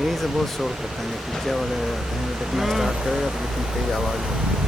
यही से बहुत शोर करते हैं कि क्या बोले कहीं भी देखना स्टार्ट करेगा तो कितनी तेज आवाज़ है।